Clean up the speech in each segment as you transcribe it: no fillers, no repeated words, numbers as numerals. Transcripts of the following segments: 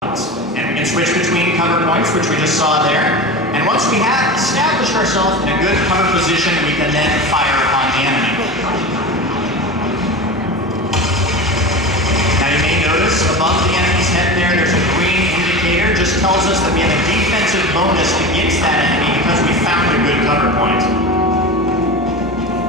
And we can switch between cover points, which we just saw there. And once we have established ourselves in a good cover position, we can then fire upon the enemy. Now you may notice above the enemy's head there's a green indicator. Just tells us that we have a defensive bonus against that enemy because we found a good cover point.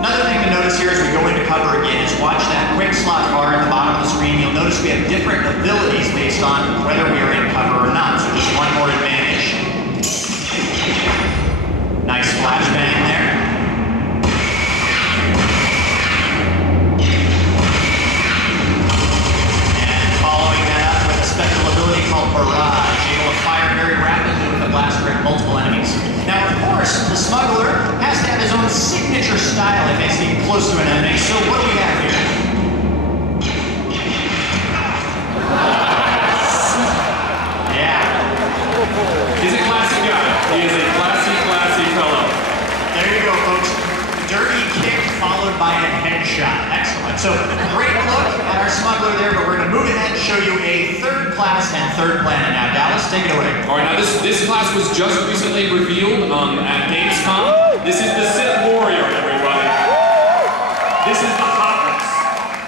Another thing to notice here as we go into cover again is watch that quick slot bar at the bottom of the screen. You'll notice we have different abilities based on whether we are in cover or not. So just one more advantage. Nice flashbang there. And following that up with a special ability called Barrage, able to fire very rapidly with a blaster at multiple enemies. Now, of course, the smuggler has to have his own signature style if he's getting close to an enemy. So what do we have here? Yeah. He's a classy guy. He is a classy fellow. There you go, folks. Dirty kick followed by a headshot. Excellent. So, great look at our smuggler there, but we're going to move ahead and show you a third class and third planet. Now, Dallas, take it away. All right, now this class was just recently revealed at Gamescom. This is the Sith Warrior, everybody. This is the hotness.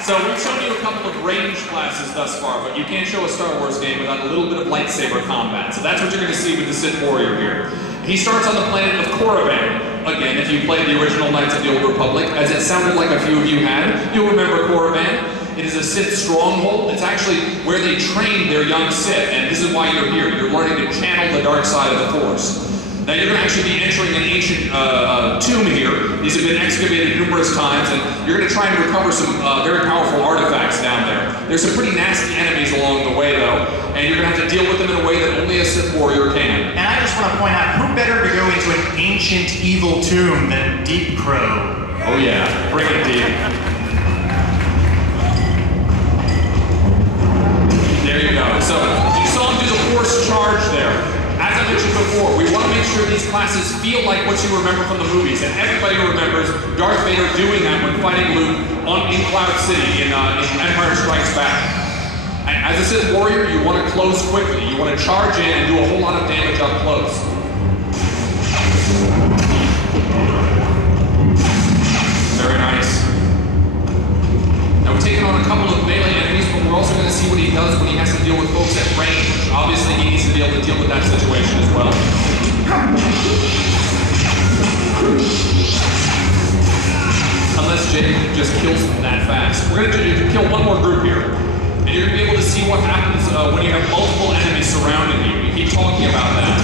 So we've shown you a couple of range classes thus far, but you can't show a Star Wars game without a little bit of lightsaber combat. So that's what you're going to see with the Sith Warrior here. He starts on the planet of Korriban. Again, if you played the original Knights of the Old Republic, as it sounded like a few of you had, you'll remember Korriban. It is a Sith stronghold. It's actually where they train their young Sith, and this is why you're here. You're learning to channel the dark side of the Force. Now you're going to actually be entering an ancient tomb here. These have been excavated numerous times, and you're going to try and recover some very powerful artifacts down there. There's some pretty nasty enemies along the way, though, and you're going to have to deal with them in a way that only a Sith warrior can. And I just want to point out, who better to go into an ancient evil tomb than Deep Crow? Oh yeah, bring it deep. There you go. So you saw him do the Force charge there. As I mentioned before, we want to make sure these classes feel like what you remember from the movies, and everybody remembers Darth Vader doing that when fighting Luke in Cloud City in Empire Strikes Back. And as a Sith warrior, you want to close quickly. You want to charge in and do a whole lot of damage up close. Very nice. Now we're taking on a couple of melee enemies, but we're also going to see what he does when he has to deal with folks at range. Obviously, he needs to be able to deal with that situation as well. Unless Jay just kills them that fast. We're going to kill one more group here. And you're going to be able to see what happens when you have multiple enemies surrounding you. We keep talking about that.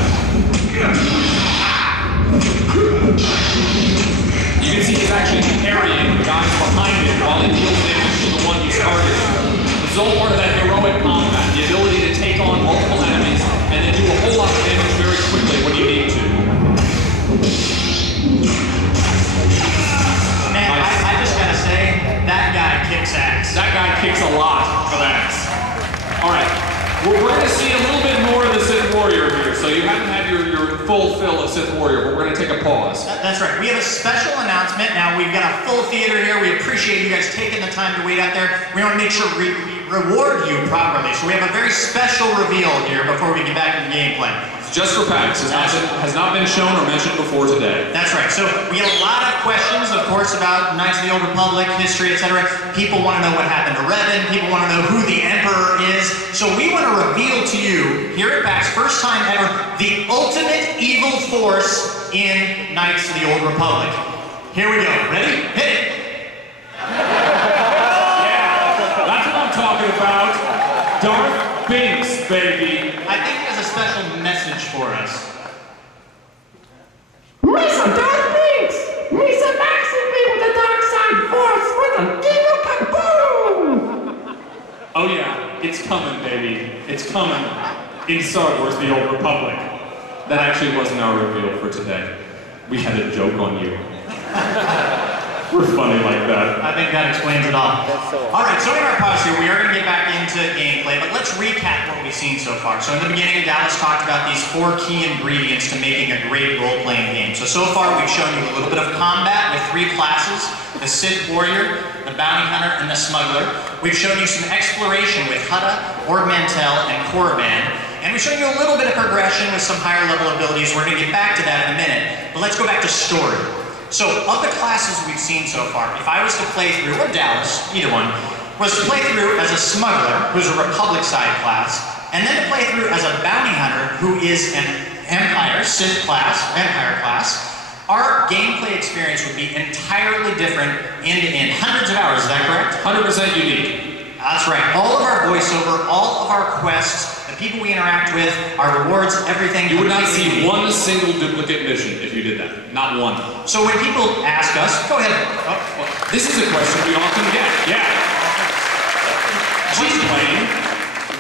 You can see he's actually carrying the guys behind him while he deals damage to the one he's targeting. This is all part of that heroic combat, the ability to take on multiple enemies and then do a whole lot of damage very quickly when you need to. Man, nice. I just gotta say, that guy kicks ass. That guy kicks a lot of ass. All right, we're going to see a little bit more of the Sith Warrior here, so you haven't had your full fill of Sith Warrior, but we're going to take a pause. That's right. We have a special announcement. Now, we've got a full theater here. We appreciate you guys taking the time to wait out there. We want to make sure we reward you properly. So we have a very special reveal here before we get back into gameplay. It's just for PAX. Has not been shown or mentioned before today. That's right. So we have a lot of questions, of course, about Knights of the Old Republic, history, etc. People want to know what happened to Revan. People want to know who the Emperor is. So we want to reveal to you, here at PAX, first time ever, the ultimate evil force in Knights of the Old Republic. Here we go. Ready? Hit it! Talking about Darth Binks, baby. I think he has a special message for us. Mr. Darth Binks! Mr. Maxing me with the dark side force with an evil kaboom! Oh yeah, it's coming, baby. It's coming in Star Wars The Old Republic. That actually wasn't our reveal for today. We had a joke on you. We're funny like that. I think that explains it all. Alright, so in our pause here, we are going to get back into gameplay, but let's recap what we've seen so far. So in the beginning, Dallas talked about these 4 key ingredients to making a great role-playing game. So far we've shown you a little bit of combat with 3 classes, the Sith Warrior, the Bounty Hunter, and the Smuggler. We've shown you some exploration with Hutta, Ord Mantell, and Korriban. And we're showing you a little bit of progression with some higher level abilities. We're going to get back to that in a minute. But let's go back to story. So, of the classes we've seen so far, if I was to play through, or Dallas, either one, was to play through as a smuggler, who's a Republic side class, and then to play through as a bounty hunter, who is an Empire, Sith class, Empire class, our gameplay experience would be entirely different end to end. Hundreds of hours, is that correct? 100% unique. That's right. All of our voiceover, all of our quests, the people we interact with, our rewards, everything. You would not see one single duplicate mission if you did that. Not one. So when people ask us, go ahead. Oh, well, this is a question we often get. Yeah. Explain,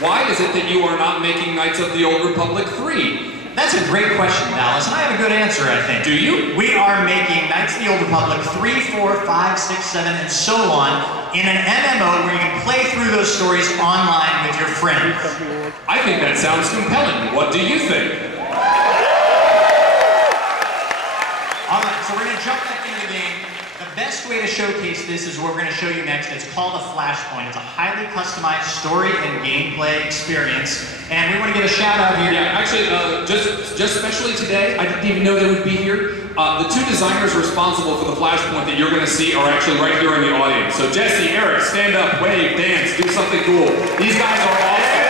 why is it that you are not making Knights of the Old Republic 3? That's a great question, Dallas, and I have a good answer, I think. Do you? We are making Knights of the Old Republic 3, 4, 5, 6, 7, and so on in an MMO where you can play through those stories online with your friends. I think that sounds compelling. What do you think? All right, so we're going to jump back into the game. The best way to showcase this is what we're going to show you next. It's called a Flashpoint. It's a highly customized story and gameplay experience. And we want to give a shout out here. Yeah, actually, just especially today, I didn't even know they would be here. The two designers responsible for the Flashpoint that you're going to see are actually right here in the audience. So Jesse, Eric, stand up, wave, dance, do something cool. These guys are awesome.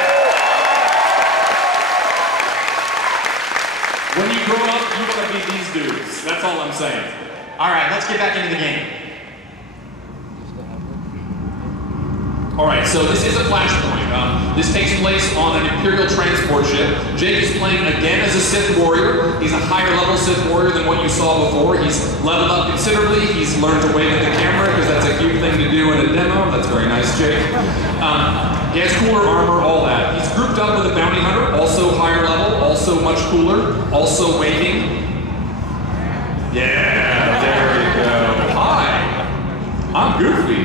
When you grow up, you want to be these dudes. That's all I'm saying. All right, let's get back into the game. All right, so this is a Flashpoint. This takes place on an Imperial transport ship. Jake is playing again as a Sith warrior. He's a higher level Sith warrior than what you saw before. He's leveled up considerably. He's learned to wave at the camera because that's a cute thing to do in a demo. That's very nice, Jake. He has cooler armor, all that. He's grouped up with a bounty hunter, also higher level, also much cooler, also waving. Yeah, there we go. Hi, I'm Goofy.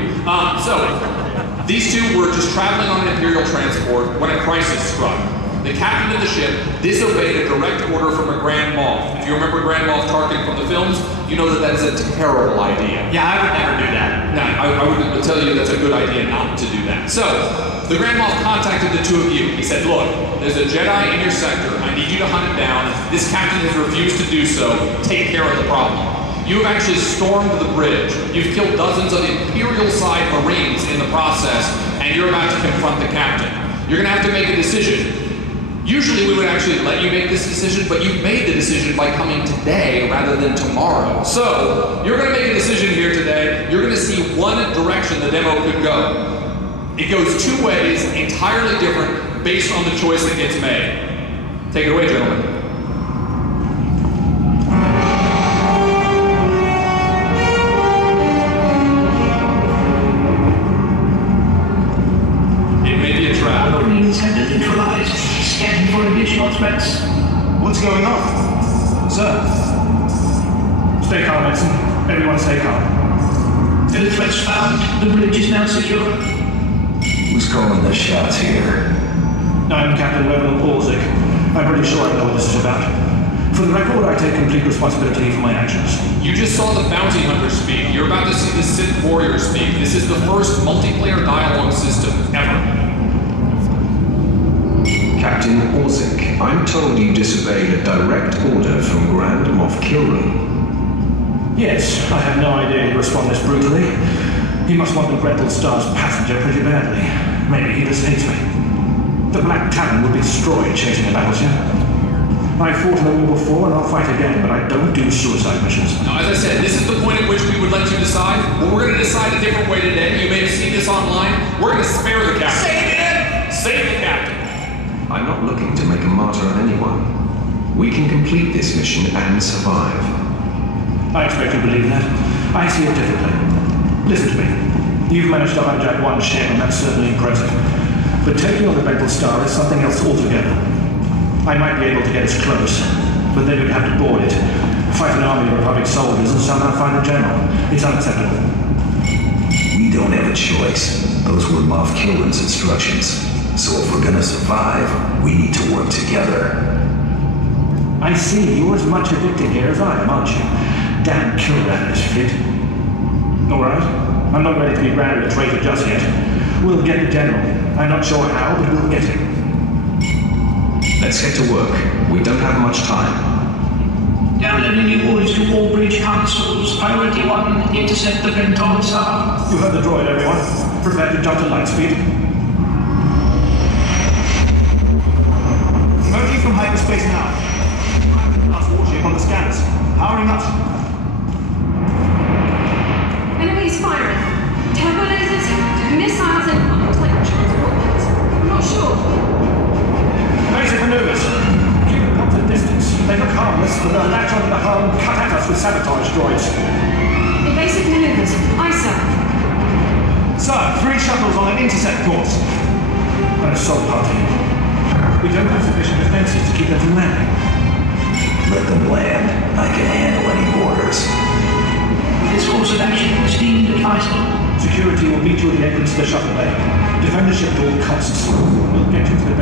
These two were just traveling on an Imperial transport when a crisis struck. The captain of the ship disobeyed a direct order from a Grand Moff. If you remember Grand Moff Tarkin from the films, you know that that is a terrible idea. Yeah, I would never do that. Now, I would tell you that's a good idea not to do that. So, the Grand Moff contacted the two of you. He said, look, there's a Jedi in your sector. I need you to hunt him down. This captain has refused to do so. Take care of the problem. You have actually stormed the bridge. You've killed dozens of Imperial-side Marines in the process, and you're about to confront the captain. You're going to have to make a decision. Usually we would actually let you make this decision, but you've made the decision by coming today rather than tomorrow. So, you're going to make a decision here today. You're going to see one direction the demo could go. It goes two ways, entirely different, based on the choice that gets made. Take it away, gentlemen. Scanning for additional threats. What's going on? Sir? Stay calm, Edson. Everyone stay calm. No threats found. The bridge is now secure. Who's calling the shots here? I'm Captain Reverend Orzik. I'm pretty sure I know what this is about. For the record, I take complete responsibility for my actions. You just saw the bounty hunter speak. You're about to see the Sith warrior speak. This is the first multiplayer dialogue system ever. Captain Orzik, I'm told you disobeyed a direct order from Grand Moff Kilran. Yes, I have no idea he'd respond this brutally. He must want the Gretel Star's passenger pretty badly. Maybe he just hates me. The Black Talon would be destroyed chasing a battleship. I fought in the war before and I'll fight again, but I don't do suicide missions. Now, as I said, this is the point at which we would let you decide, but we're going to decide a different way today. You may have seen this online. We're going to spare the captain. Say it again! Save the captain. I'm not looking to make a martyr of anyone. We can complete this mission and survive. I expect you to believe that. I see it differently. Listen to me. You've managed to hijack one ship, and that's certainly impressive. But taking on the Gretel Star is something else altogether. I might be able to get us close, but then we'd have to board it, fight an army of Republic soldiers, and somehow find a general. It's unacceptable. We don't have a choice. Those were Moff Kilran's instructions. So if we're gonna survive, we need to work together. I see. You're as much addicted here as I am, aren't you? Damn Kilran is fit. All right. I'm not ready to be branded a traitor just yet. We'll get the general. I'm not sure how, but we'll get him. let's get to work. We don't have much time. Download any orders to all bridge consoles. Priority 1, intercept the Venton Star. You heard the droid, everyone. Prepare to jump to light speed. Emerging from hyperspace now. Last warship on the scanners. Powering up. Enemies firing. Turbo lasers, missiles, and what looks like transport boats. I'm not sure. Basic maneuvers. Keep them up to the distance. They look harmless, but they'll latch onto the hull and cut at us with sabotage droids. Evasive maneuvers. ISO. Sir, 3 shuttles on an intercept course. An assault party. We don't have sufficient defenses to keep them from landing. Let them land. I can handle any borders. This course of action is deemed advisable. Security will meet you at the entrance to the shuttle bay. Defend the ship at all costs. We'll get you to the